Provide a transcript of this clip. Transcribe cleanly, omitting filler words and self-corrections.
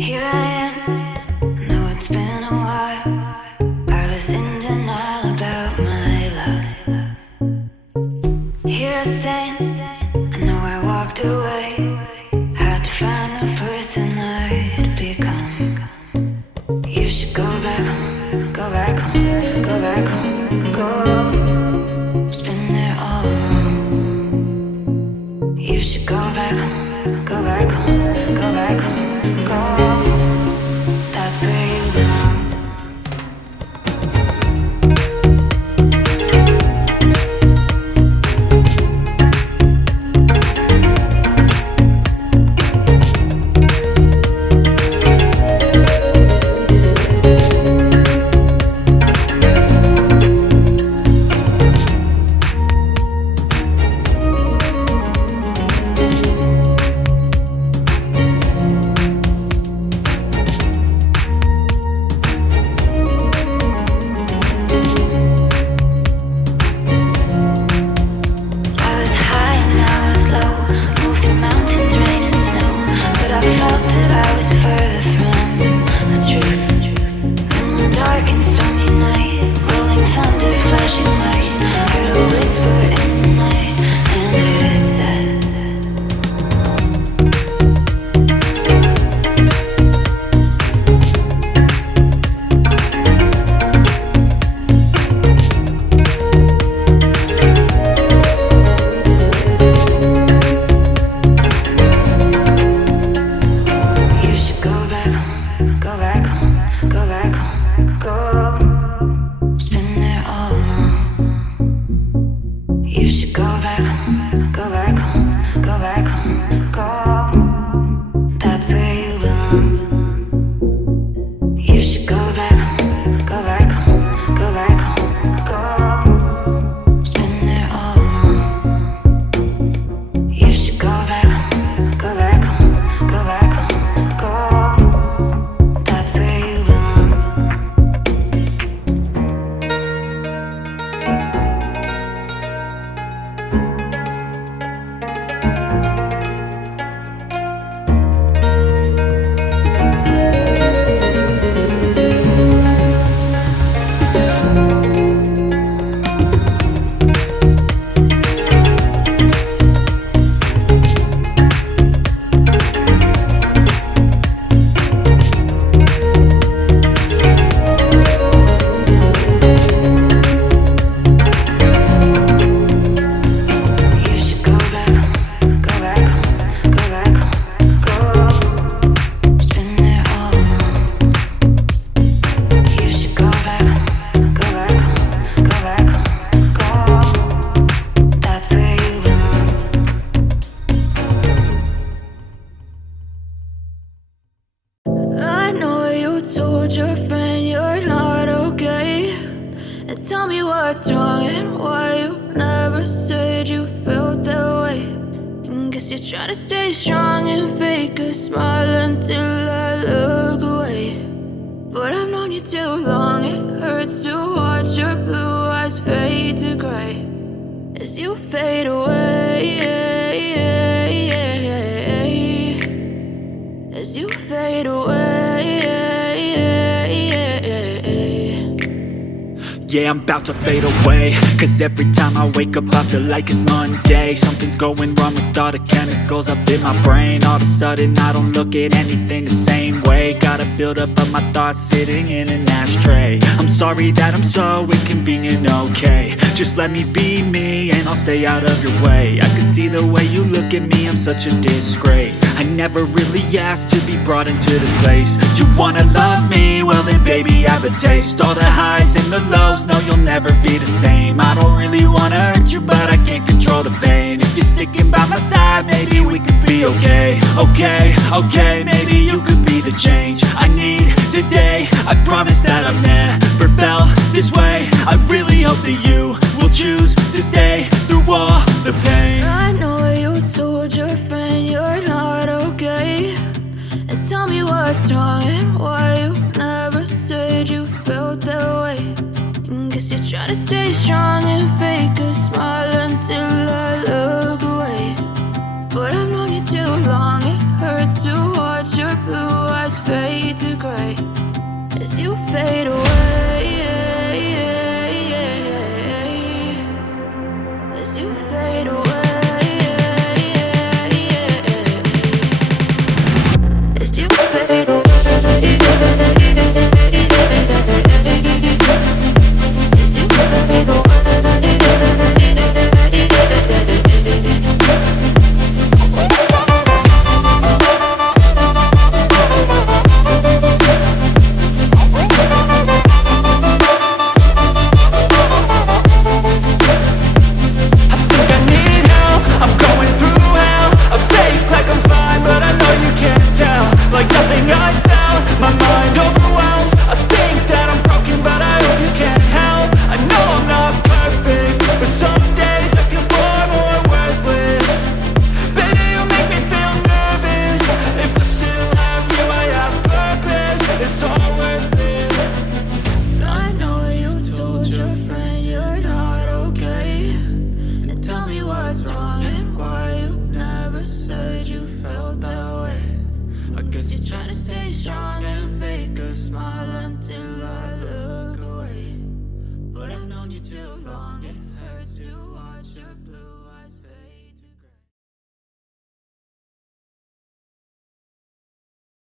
Here I am, know it's been a while. I was in denial about my love. Here I stand, I know I walked away. Had to find the person I'd become. You should go back home, go back home, go back home, go. It's been there all along. You should go back home, go back home, go back home, go. That's where you belong. Told your friend you're not okay, and tell me what's wrong and why you never said you felt that way. And guess you're trying to stay strong and fake a smile until I look away. But I've known you too long, it hurts to watch your blue eyes fade to gray as you fade away, as you fade away. Yeah, I'm about to fade away, cause every time I wake up I feel like it's Monday. Something's going wrong with all the chemicals up in my brain. All of a sudden I don't look at anything the same way. Got a buildup of my thoughts sitting in an ashtray. I'm sorry that I'm so inconvenient, okay. Just let me be me and I'll stay out of your way. I can see the way you look at me, I'm such a disgrace. I never really asked to be brought into this place. You wanna love me? Well then baby have a taste. All the highs and the lows, no you'll never be the same. I don't really wanna hurt you but I can't control the pain. If you're sticking by my side maybe we could be okay. Okay, maybe you could be the change I need today. I promise that I've never felt this way. I really hope that you will choose to stay through all the pain. I know you told your friend you're not okay, and tell me what's wrong and why you never said you felt that way. And guess you're trying to stay strong and fake